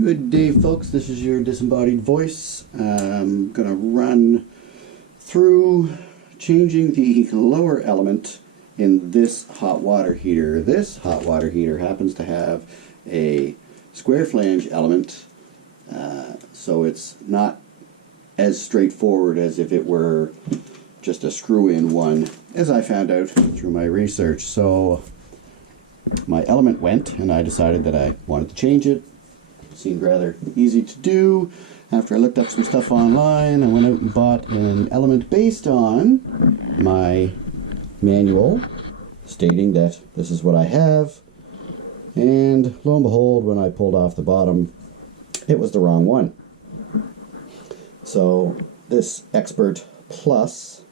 Good day, folks. This is your disembodied voice. I'm going to run through changing the lower element in this hot water heater. This hot water heater happens to have a square flange element, so it's not as straightforward as if it were just a screw-in one, as I found out through my research. So my element went, and I decided that I wanted to change it. Seemed rather easy to do. After I looked up some stuff online, I went out and bought an element based on my manual stating that this is what I have, and lo and behold, when I pulled off the bottom, it was the wrong one. So this Expert Plus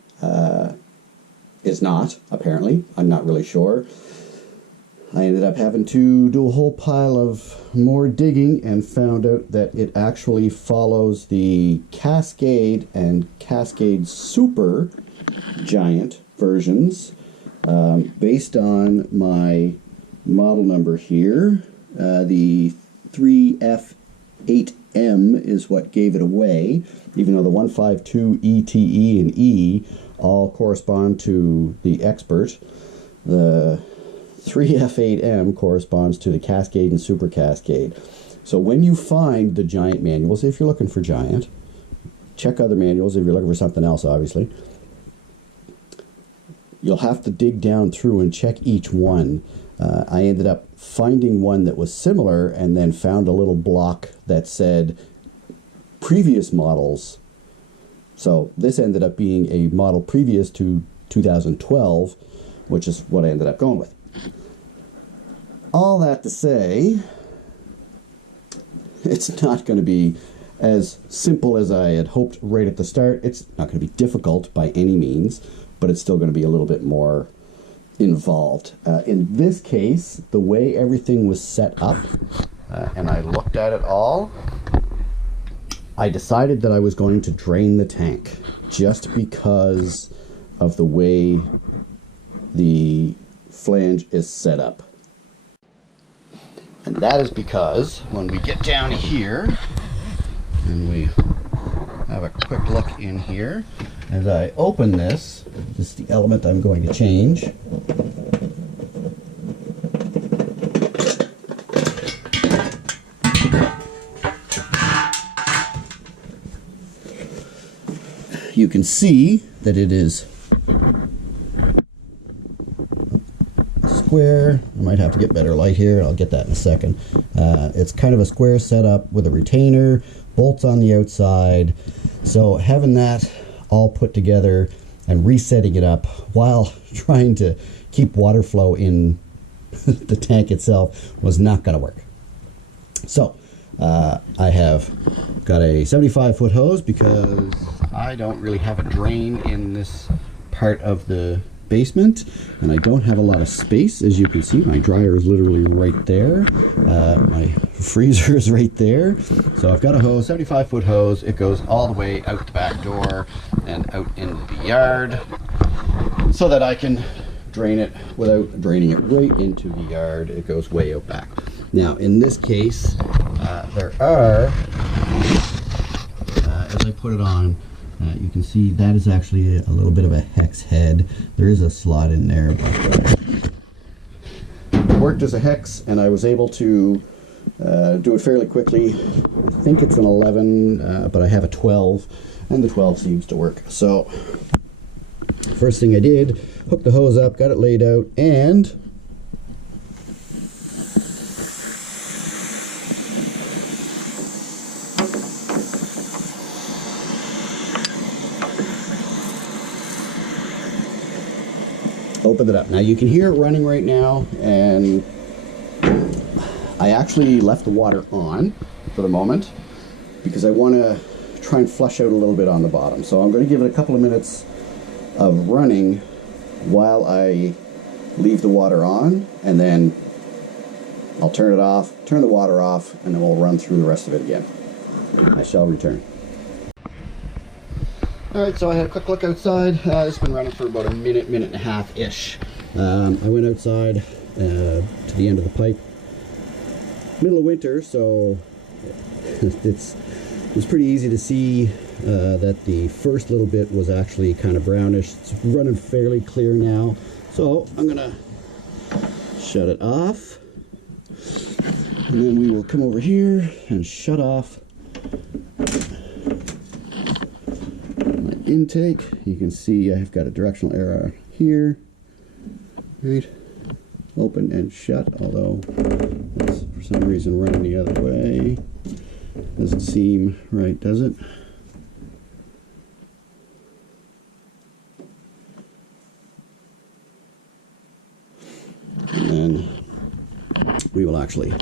is not, apparently. I'm not really sure. I ended up having to do a whole pile of more digging and found out that it actually follows the Cascade and Cascade Super Giant versions based on my model number here. The 3F8M is what gave it away, even though the 152 ETE and E all correspond to the Expert. The 3F8M corresponds to the Cascade and Super Cascade. So when you find the Giant manuals, if you're looking for Giant, check other manuals if you're looking for something else, obviously. You'll have to dig down through and check each one. I ended up finding one that was similar and then found a little block that said previous models. So this ended up being a model previous to 2012, which is what I ended up going with. All that to say, it's not going to be as simple as I had hoped right at the start. It's not going to be difficult by any means, but it's still going to be a little bit more involved. In this case, the way everything was set up, and I looked at it all, I decided that I was going to drain the tank just because of the way the flange is set up. And that is because when we get down here and we have a quick look in here, as I open this is the element I'm going to change. You can see that it is square. I might have to get better light here. I'll get that in a second. It's kind of a square setup with a retainer, bolts on the outside. So having that all put together and resetting it up while trying to keep water flow in the tank itself was not going to work. So I have got a 75-foot hose because I don't really have a drain in this part of the basement, and I don't have a lot of space. As you can see, my dryer is literally right there. My freezer is right there. So I've got a hose, 75-foot hose. It goes all the way out the back door and out in the yard so that I can drain it without draining it right into the yard. It goes way out back. Now, in this case, there are, as I put it on, you can see that is actually a little bit of a hex head. There is a slot in there, but it worked as a hex, and I was able to do it fairly quickly. I think it's an 11, but I have a 12, and the 12 seems to work. So, first thing I did, hooked the hose up, got it laid out, and opened it up. Now you can hear it running right now, and I actually left the water on for the moment because I want to try and flush out a little bit on the bottom. So I'm going to give it a couple of minutes of running while I leave the water on, and then I'll turn it off, turn the water off, and then we'll run through the rest of it again. I shall return. Alright, so I had a quick look outside. It's been running for about a minute, minute and a half-ish. I went outside to the end of the pipe. Middle of winter, so It's pretty easy to see that the first little bit was actually kind of brownish. It's running fairly clear now. So I'm gonna shut it off. And then we will come over here and shut off my intake. You can see I've got a directional arrow here. Right? Open and shut, although it's for some reason running the other way. Doesn't seem right, does it? And then we will actually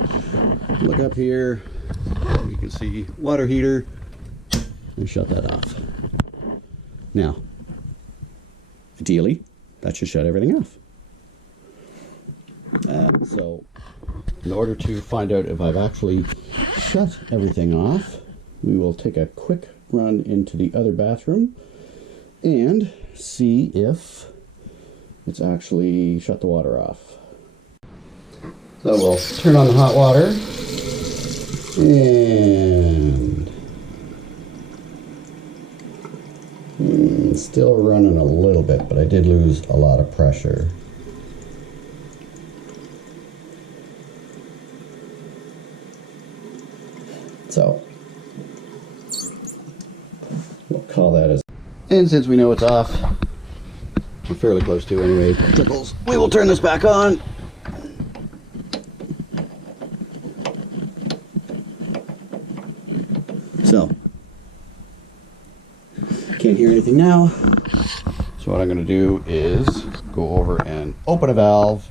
look up here. You can see water heater and shut that off. Now, ideally, that should shut everything off. So in order to find out if I've actually shut everything off, we will take a quick run into the other bathroom and see if it's actually shut the water off. So we'll turn on the hot water and still running a little bit, but I did lose a lot of pressure. So we'll call that as, and since we know it's off, we're fairly close to anyway, trickles, we will turn this back on. So can't hear anything now, so what I'm going to do is go over and open a valve,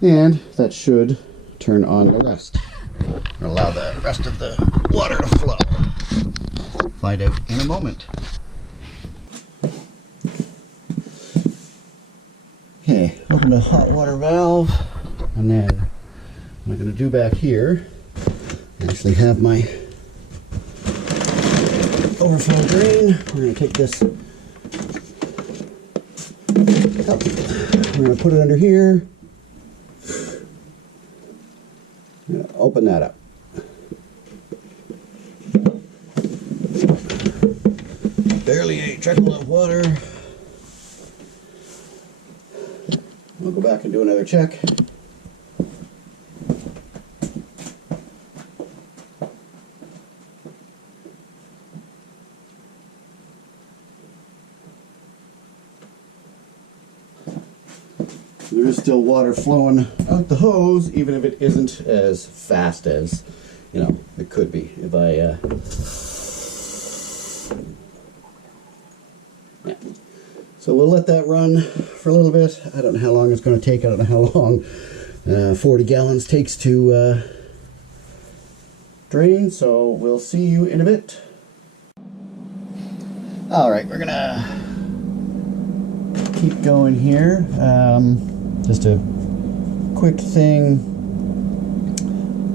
and that should turn on the rest. Allow the rest of the water to flow. Find out in a moment. Okay, open the hot water valve, and then what I'm going to do back here, I actually have my overflow drain. We're going to take this up. We're going to put it under here. I'm going to open that up. Barely a trickle of water. We'll go back and do another check. There is still water flowing out the hose, even if it isn't as fast as, you know, it could be. If I, yeah. So we'll let that run for a little bit. I don't know how long it's going to take. I don't know how long 40 gallons takes to drain. So we'll see you in a bit. All right, we're gonna keep going here. Just a quick thing.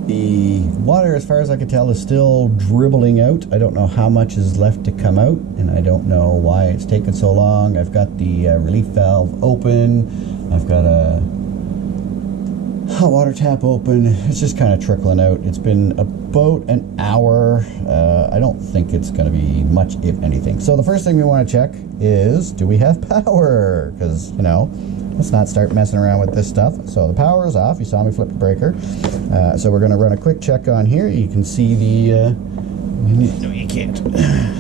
The water, as far as I can tell, is still dribbling out. I don't know how much is left to come out, and I don't know why it's taken so long. I've got the relief valve open. I've got a hot water tap open. It's just kind of trickling out. It's been about an hour. I don't think it's going to be much, if anything. So the first thing we want to check is, do we have power? Because, you know, let's not start messing around with this stuff. So the power is off. You saw me flip the breaker. So we're going to run a quick check on here. You can see the... no, you can't.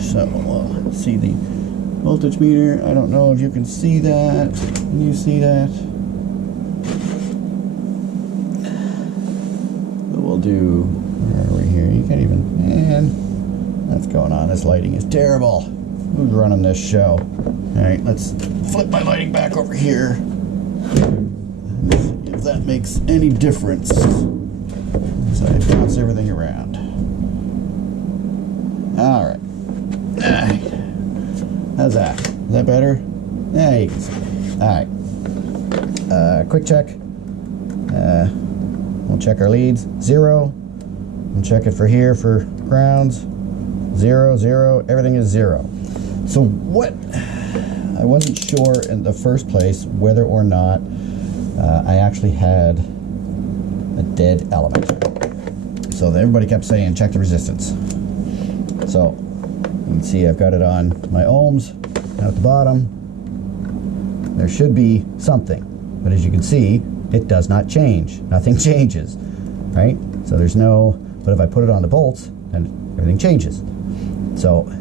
So we'll see the voltage meter. I don't know if you can see that. Can you see that? So we'll do... Where are we here? You can't even... Man, what's going on? This lighting is terrible. Who's running this show? All right, let's flip my lighting back over here. If that makes any difference. So I bounce everything around. All right. How's that? Is that better? Yeah, you can see. All right. Quick check. We'll check our leads. 0. We'll check it for here for grounds. 0, 0. Everything is 0. So what? I wasn't sure in the first place whether or not I actually had a dead element. So everybody kept saying, check the resistance. So you can see I've got it on my ohms at the bottom. There should be something, but as you can see, it does not change. Nothing changes, right? So there's no, but if I put it on the bolts, then everything changes. So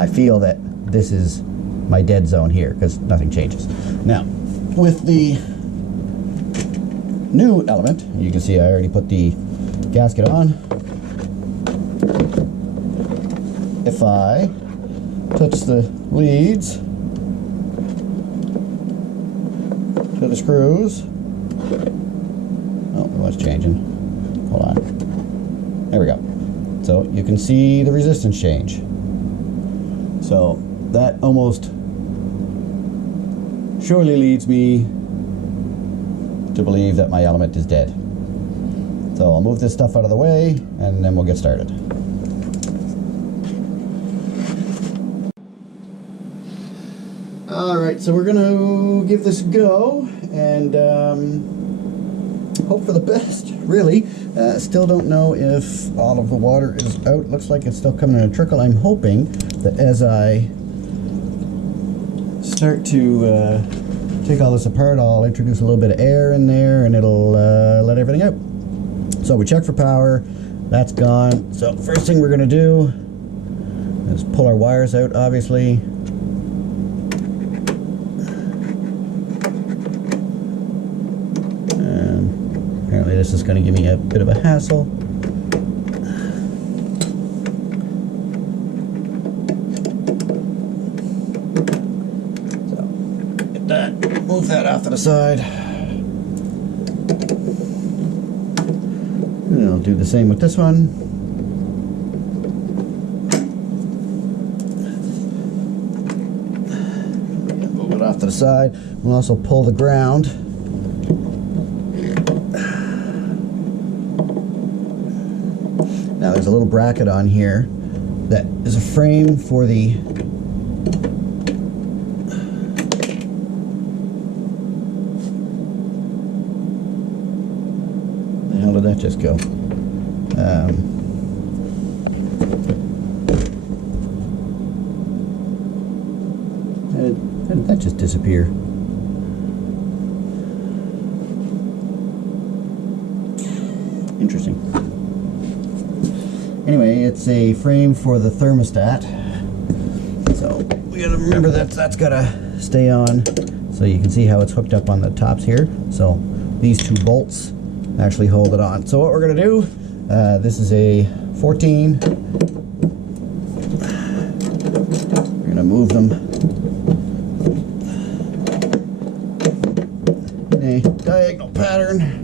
I feel that this is my dead zone here because nothing changes. Now, with the new element, you can see I already put the gasket on. If I touch the leads to the screws, oh, what's changing? Hold on. There we go. So you can see the resistance change. So that almost surely leads me to believe that my element is dead. So I'll move this stuff out of the way and then we'll get started. Alright, so we're gonna give this a go and hope for the best, really. Still don't know if all of the water is out. Looks like it's still coming in a trickle. I'm hoping that as I start to take all this apart, I'll introduce a little bit of air in there and it'll let everything out. So we check for power. That's gone. So first thing we're going to do is pull our wires out, obviously. Apparently this is going to give me a bit of a hassle. So, get that, move that off to the side. And I'll do the same with this one. Move it off to the side. We'll also pull the ground. Now there's a little bracket on here that is a frame for the hell did that just go? How did that just disappear? Interesting. Anyway, it's a frame for the thermostat. So we gotta remember that that's gotta stay on. So you can see how it's hooked up on the tops here. So these two bolts actually hold it on. So what we're gonna do, this is a 14. We're gonna move them in a diagonal pattern.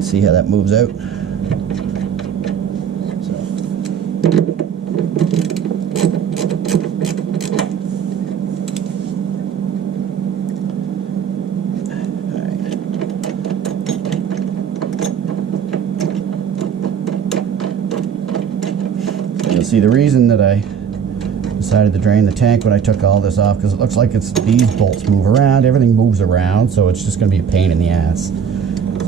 See how that moves out. So. You'll see the reason that I decided to drain the tank when I took all this off, because it looks like it's these bolts move around, everything moves around, so it's just going to be a pain in the ass.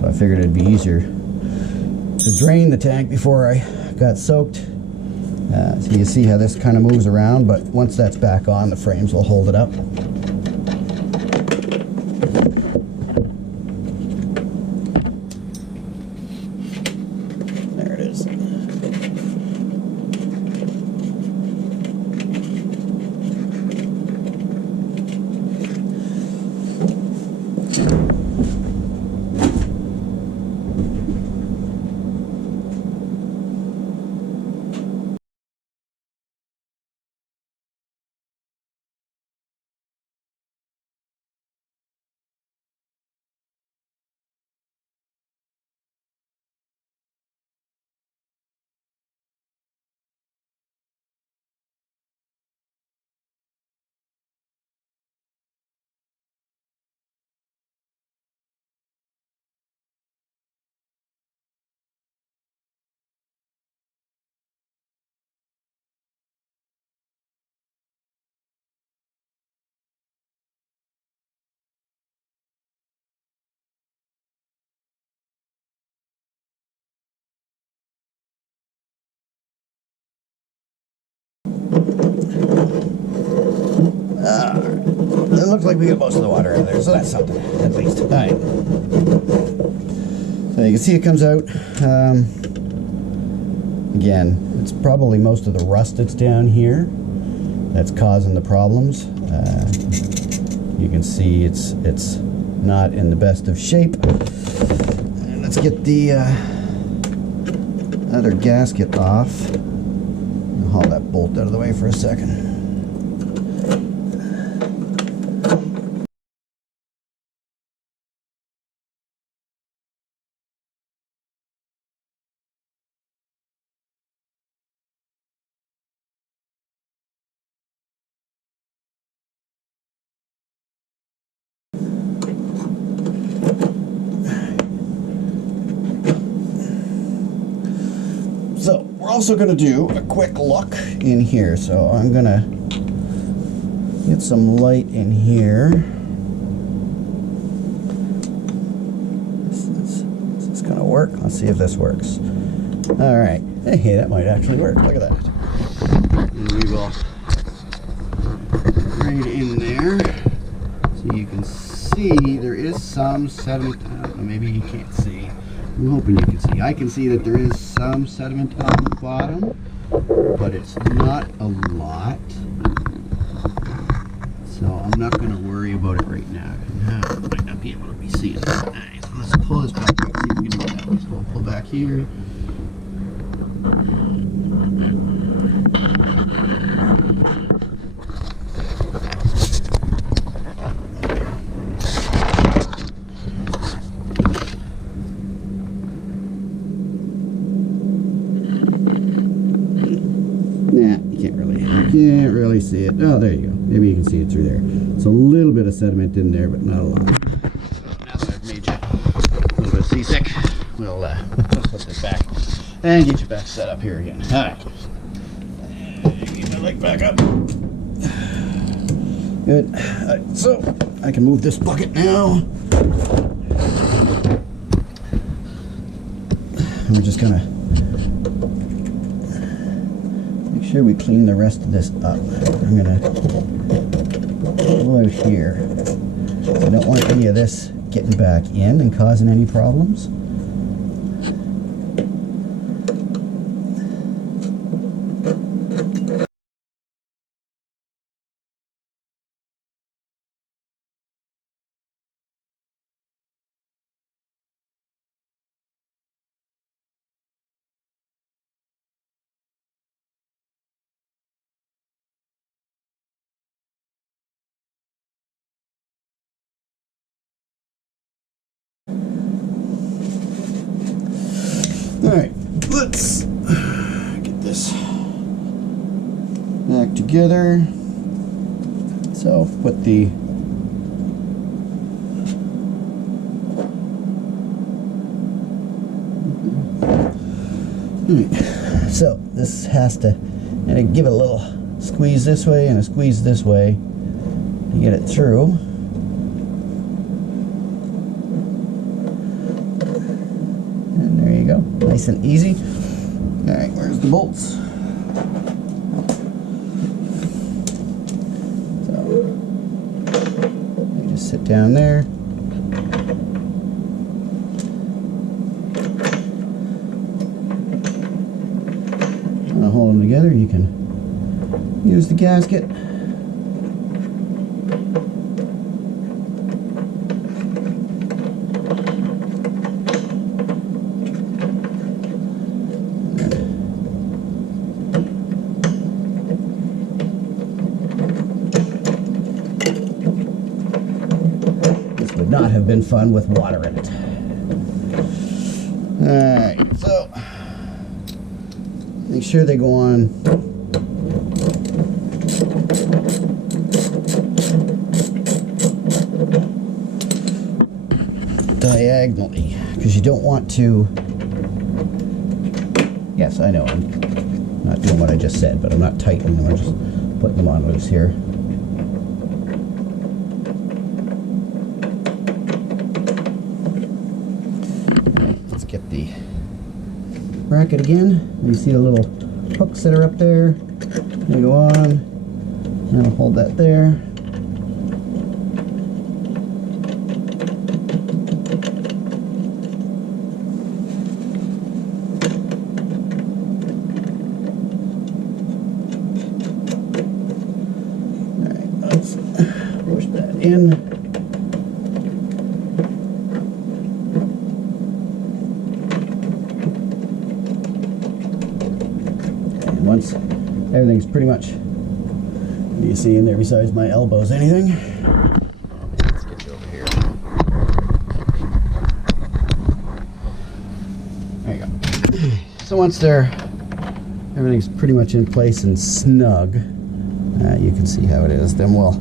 So I figured it'd be easier to drain the tank before I got soaked. So you see how this kind of moves around, but once that's back on, the frames will hold it up. it looks like we got most of the water out of there, so that's something, at least. All right. So you can see it comes out. Again, it's probably most of the rust that's down here that's causing the problems. You can see it's not in the best of shape. And let's get the other gasket off. I'll haul that bolt out of the way for a second. So we're also going to do a quick look in here. So I'm going to get some light in here. Is this going to work? Let's see if this works. All right. Hey, that might actually work. Look at that. And we will right in there. So you can see there is some sediment. I don't know, maybe you can't see. I'm hoping you can see. I can see that there is some sediment on the bottom, but it's not a lot. So I'm not going to worry about it right now. I might not be able to be seeing it. Alright, so let's pull this back. Let's see if we can do that. So we'll pull back here. Can't really see it. Oh, there you go. Maybe you can see it through there. It's a little bit of sediment in there, but not a lot. Now that I've made you a little bit seasick, we'll put this back and get you back set up here again. All right. Get my leg back up. Good. So I can move this bucket now. And we're just gonna sure we clean the rest of this up. I'm gonna pull out here. I don't want any of this getting back in and causing any problems. Alright, let's get this back together. So put the so this has to give it a little squeeze this way and a squeeze this way to get it through. Nice and easy. All right, where's the bolts? So you just sit down there. I'll hold them together. You can use the gasket. Not have been fun with water in it. Alright, so make sure they go on diagonally, because you don't want to. Yes, I know I'm not doing what I just said, but I'm not tightening them, I'm just putting them on loose here. Get the bracket again. You see the little hooks that are up there. They go on. And I'll hold that there. in. And once everything's pretty much, what do you see in there besides my elbows, anything? Let's get you over here. There you go. So once everything's pretty much in place and snug, you can see how it is, then we'll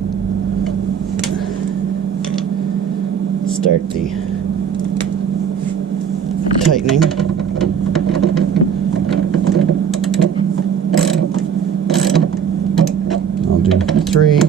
start the tightening. I'll do 3.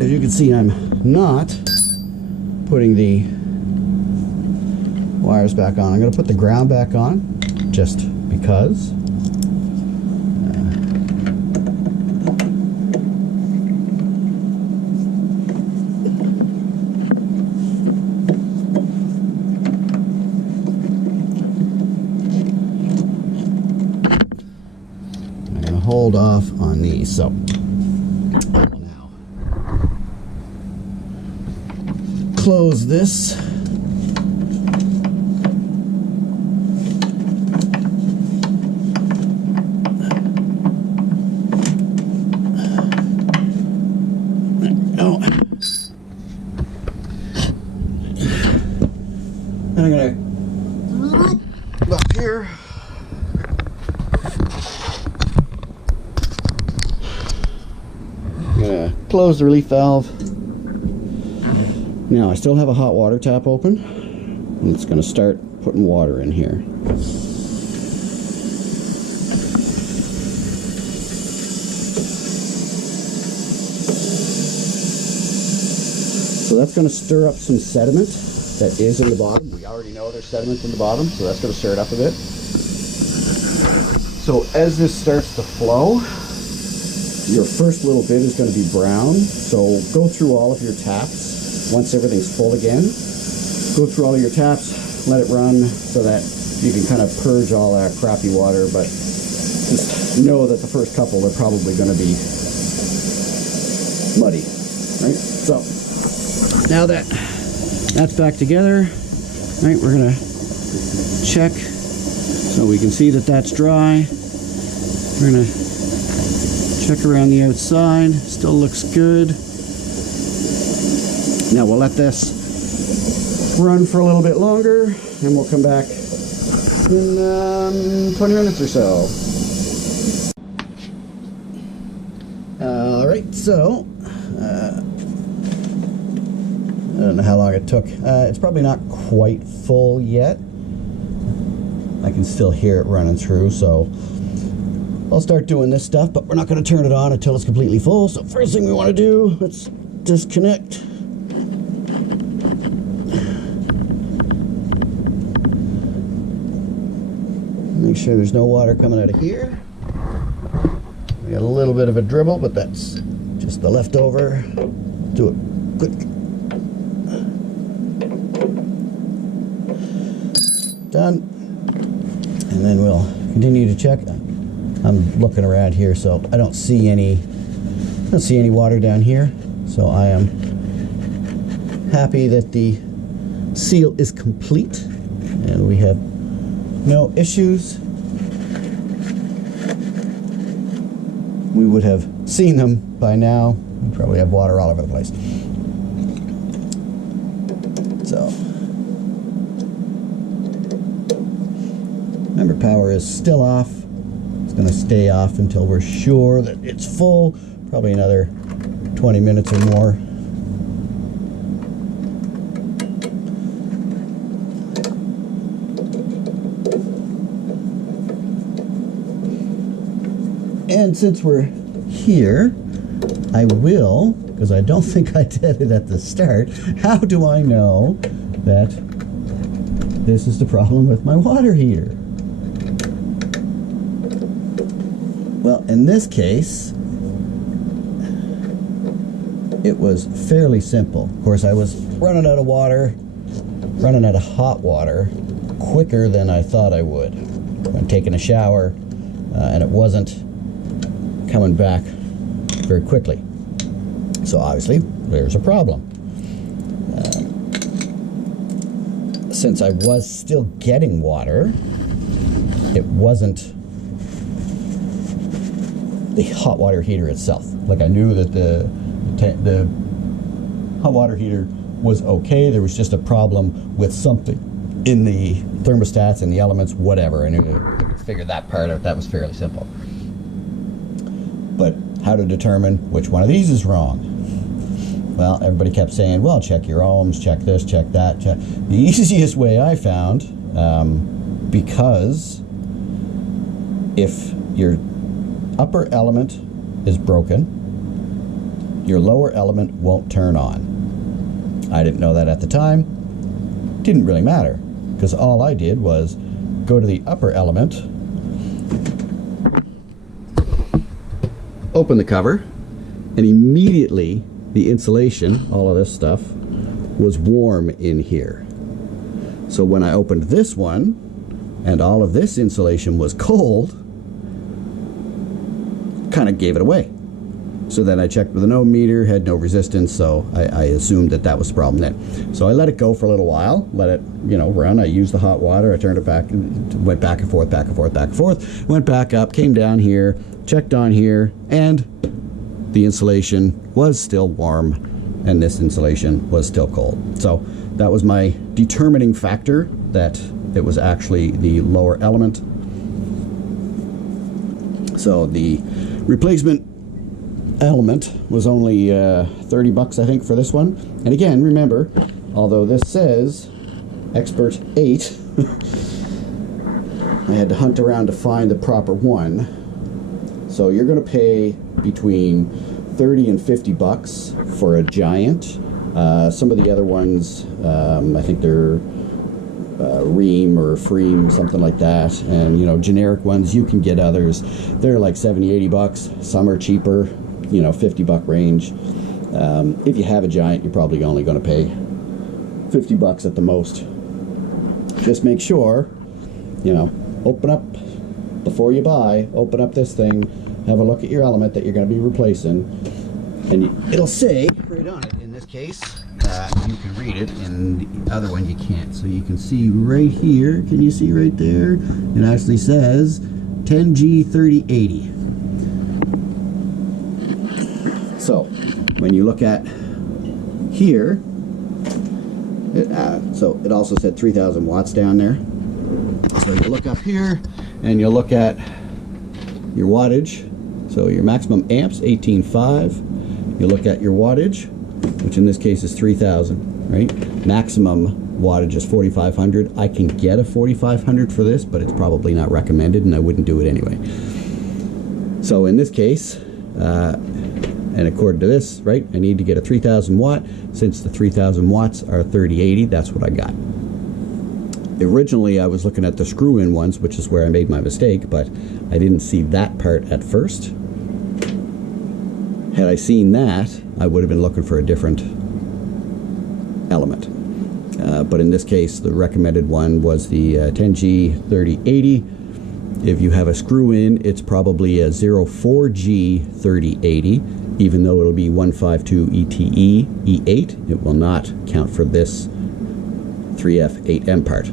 As you can see, I'm not putting the wires back on. I'm going to put the ground back on just because. I'm going to hold off on these. So close this. Oh. And I'm gonna go up here. I'm gonna close the relief valve. Now I still have a hot water tap open, and it's going to start putting water in here. So that's going to stir up some sediment that is in the bottom. We already know there's sediment in the bottom, so that's going to stir it up a bit. So as this starts to flow, your first little bit is going to be brown. So go through all of your taps. Once everything's full again, go through all of your taps, let it run so that you can kind of purge all that crappy water, but just know that the first couple, they're probably going to be muddy, right? So now that that's back together, right, we're going to check so we can see that that's dry. We're going to check around the outside, still looks good. Now we'll let this run for a little bit longer, and we'll come back in 20 minutes or so. Alright, so I don't know how long it took. It's probably not quite full yet. I can still hear it running through, so I'll start doing this stuff, but we're not going to turn it on until it's completely full. So first thing we want to do, let's disconnect. Make sure there's no water coming out of here. We got a little bit of a dribble, but that's just the leftover. Do it quick. Done. And then we'll continue to check. I'm looking around here, so I don't see any water down here. So I am happy that the seal is complete and we have no issues. We would have seen them by now. We probably have water all over the place. So Remember, power is still off. It's going to stay off until we're sure that it's full. Probably another 20 minutes or more. And since we're here, I will, because I don't think I did it at the start, how do I know that this is the problem with my water heater? Well, in this case, it was fairly simple. Of course, I was running out of water, running out of hot water quicker than I thought I would when taking a shower, and it wasn't coming back very quickly. So obviously, there's a problem. Since I was still getting water, it wasn't the hot water heater itself. Like, I knew that the hot water heater was okay. There was just a problem with something in the thermostats and the elements, whatever. I knew I could figure that part out. That was fairly simple. But how to determine which one of these is wrong? Well, everybody kept saying, well, check your ohms, check this, check that. Check. The easiest way I found, because if your upper element is broken, your lower element won't turn on. I didn't know that at the time. Didn't really matter, because all I did was go to the upper element, open the cover, and immediately the insulation, all of this stuff, was warm in here. So when I opened this one, and all of this insulation was cold, kind of gave it away. So then I checked with an ohm meter, had no resistance, so I assumed that that was the problem then. So I let it go for a little while, let it, run. I used the hot water, I turned it back, went back and forth, back and forth, back and forth, went back up, came down here, checked on here, and the insulation was still warm, and this insulation was still cold. So that was my determining factor, that it was actually the lower element. So the replacement element was only 30 bucks, I think, for this one. And again, remember, although this says Expert 8, I had to hunt around to find the proper one. So you're going to pay between 30 and 50 bucks for a Giant. Some of the other ones, I think they're Ream or Freem, something like that. And, generic ones, you can get others. They're like 70, 80 bucks. Some are cheaper, 50 buck range. If you have a Giant, you're probably only going to pay 50 bucks at the most. Just make sure, open up before you buy, open up this thing, have a look at your element that you're going to be replacing, and it'll say right on it. In this case, you can read it, in the other one you can't. So you can see right here, can you see right there? It actually says 10G3080. So when you look at here, so it also said 3,000 watts down there. So you look up here and you look at your wattage. So your maximum amps, 18.5. You look at your wattage, which in this case is 3,000, right? Maximum wattage is 4,500. I can get a 4,500 for this, but it's probably not recommended, and I wouldn't do it anyway. So in this case, and according to this, right, I need to get a 3,000 watt. Since the 3,000 watts are 3080, that's what I got. Originally, I was looking at the screw-in ones, which is where I made my mistake, but I didn't see that part at first. Had I seen that, I would have been looking for a different element. But in this case, the recommended one was the 10G3080. If you have a screw-in, it's probably a 04G3080, even though it'll be 152 ETE E8. It will not count for this 3F8M part.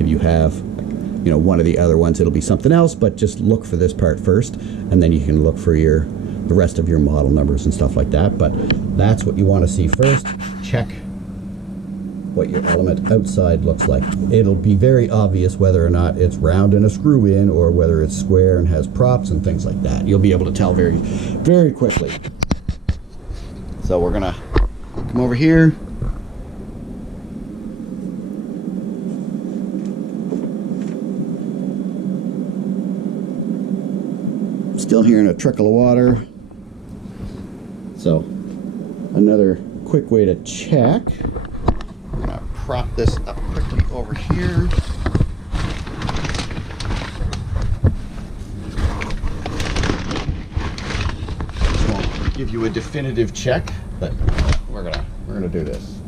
If you have, one of the other ones, it'll be something else, but just look for this part first, and then you can look for the rest of your model numbers and stuff like that. But that's what you want to see first. Check what your element outside looks like. It'll be very obvious whether or not it's round and a screw in or whether it's square and has props and things like that. You'll be able to tell very, very quickly. So we're gonna come over here. Still hearing a trickle of water. So another quick way to check. I'm gonna prop this up quickly over here. Won't give you a definitive check, but we're gonna do this.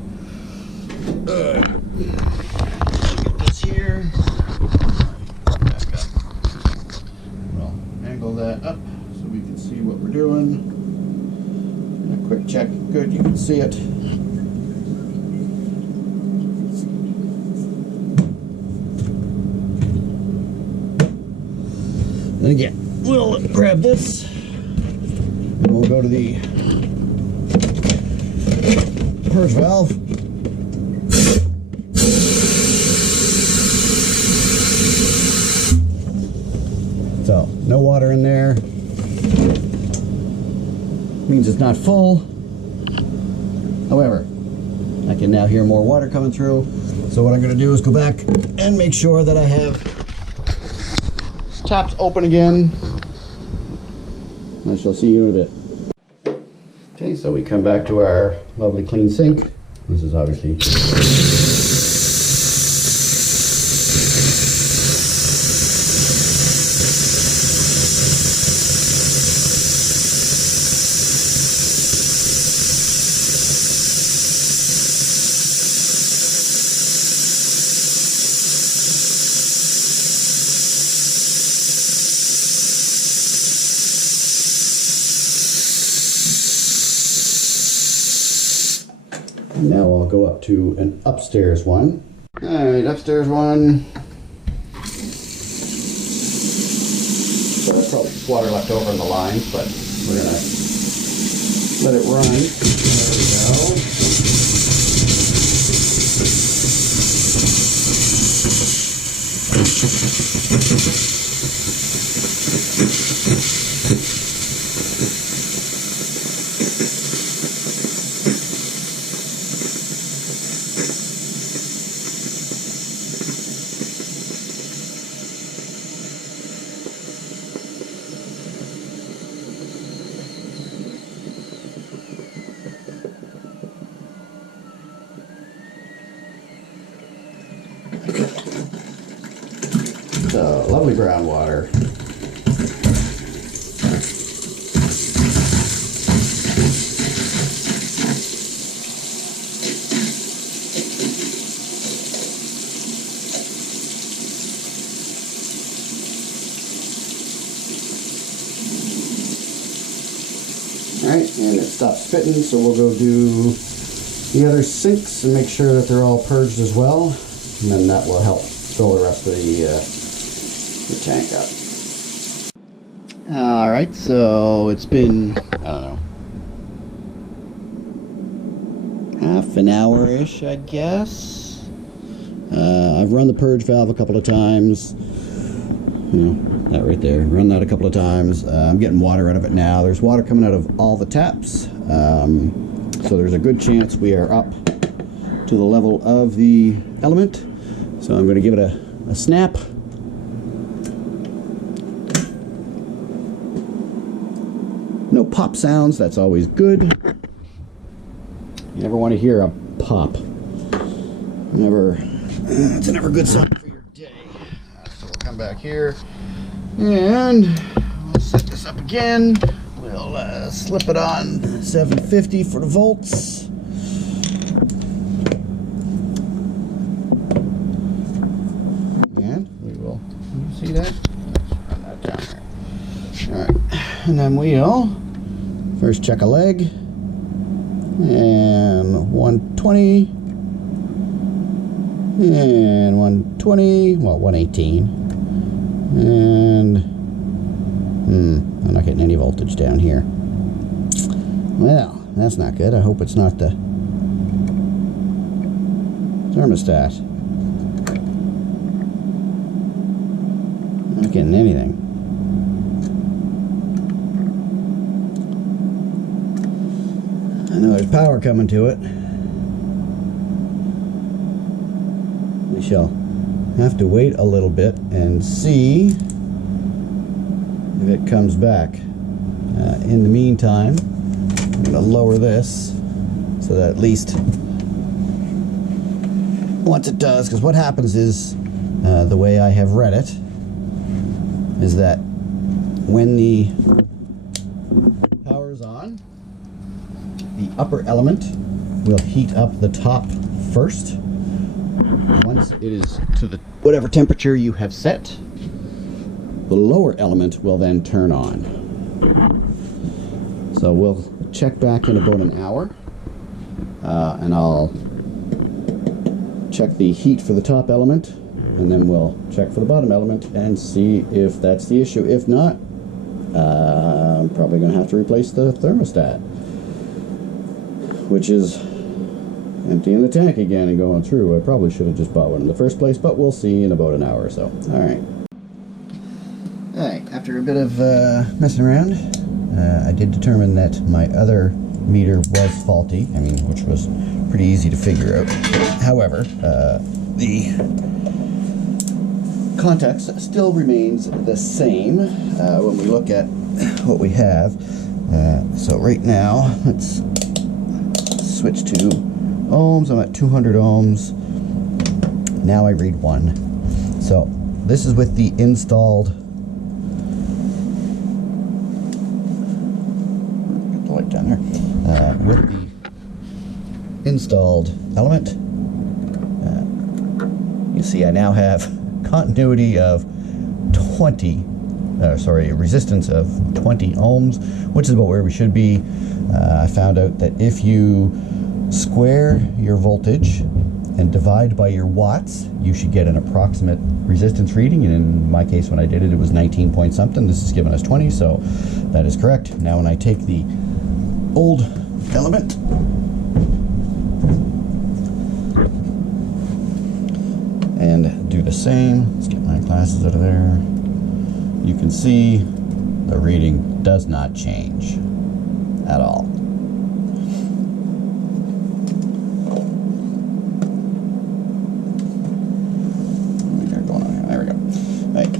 Get this here. Back up. We'll angle that up so we can see what we're doing. A quick check. Good, you can see it. And again, we'll grab this and we'll go to the purge valve. So, no water in there. Means it's not full. However, I can now hear more water coming through. So what I'm going to do is go back and make sure that I have taps open again. I shall see you in a bit. Okay, so we come back to our lovely clean sink. This is obviously now I'll go up to an upstairs one. Alright, upstairs one. So that's probably water left over in the lines, but we're gonna let it run. There we go. So, lovely brown water. Alright, and it stopped spitting, so we'll go do the other sinks and make sure that they're all purged as well. And then that will help fill the rest of the tank up. Alright, so it's been, I don't know, half an hour-ish, I guess. I've run the purge valve a couple of times. You know, that right there. Run that a couple of times. I'm getting water out of it now. There's water coming out of all the taps. So there's a good chance we are up to the level of the element. So I'm going to give it a snap. No pop sounds, that's always good. You never want to hear a pop. It's a never good sign for your day. So we'll come back here and we'll set this up again. We'll slip it on 750 for the volts. And we will, you see that? Let's run that down there. Alright, and then we'll first check a leg, and 120, and 120, well 118, and I'm not getting any voltage down here. Well, that's not good. I hope it's not the thermostat. Not getting anything. I know there's power coming to it. We shall have to wait a little bit and see if it comes back. In the meantime, I'm going to lower this so that at least once it does, because what happens is, the way I have read it, is that when the power is on, the upper element will heat up the top first. Once it is to the whatever temperature you have set, the lower element will then turn on. So we'll check back in about an hour, and I'll check the heat for the top element, and then we'll check for the bottom element and see if that's the issue. If not, I'm probably going to have to replace the thermostat, which is emptying the tank again and going through. I probably should have just bought one in the first place, but we'll see in about an hour or so. Alright, after a bit of messing around, I did determine that my other meter was faulty, which was pretty easy to figure out. However, the context still remains the same when we look at what we have. So right now, let's switch to ohms. I'm at 200 ohms. Now I read 1. So this is with the installed, get the light down there, with the installed element. You see I now have continuity of 20, resistance of 20 ohms, which is about where we should be. I found out that if you square your voltage and divide by your watts, you should get an approximate resistance reading, and in my case when I did it, it was 19 point something. This is giving us 20, so that is correct. Now when I take the old element and do the same, let's get my glasses out of there, you can see the reading does not change at all. There we go. Right.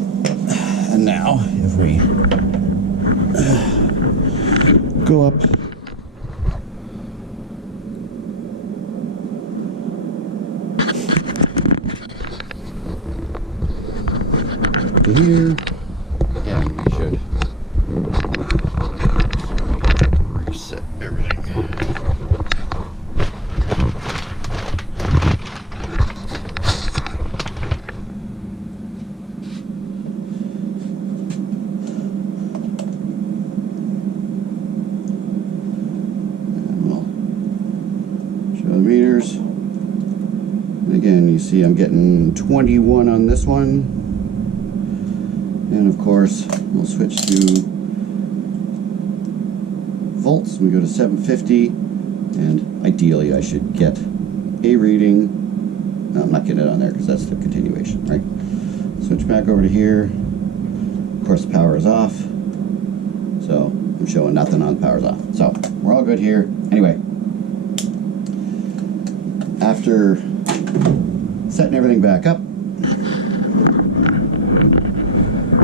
And now if we go up to here, and we should reset everything. And we'll show the meters. And again, you see I'm getting 21 on this one. And of course, we'll switch to volts. We go to 750, and ideally I should get a reading. No, I'm not getting it on there because that's the continuation, right? Switch back over to here. Of course, the power is off, so I'm showing nothing on the power's off. So we're all good here. Anyway, after setting everything back up,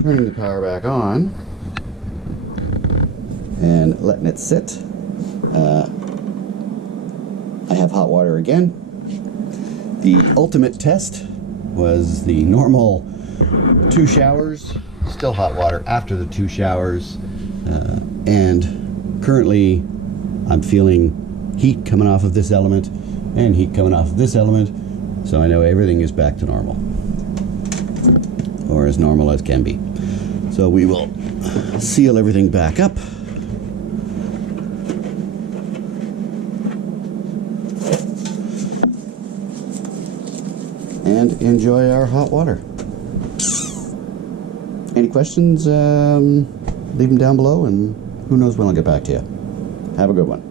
turning the power back on and letting it sit, I have hot water again. The ultimate test was the normal 2 showers, still hot water after the 2 showers, and currently I'm feeling heat coming off of this element and heat coming off of this element, so I know everything is back to normal, or as normal as can be. So we will seal everything back up. And enjoy our hot water. Any questions, leave them down below, and who knows when I'll get back to you. Have a good one.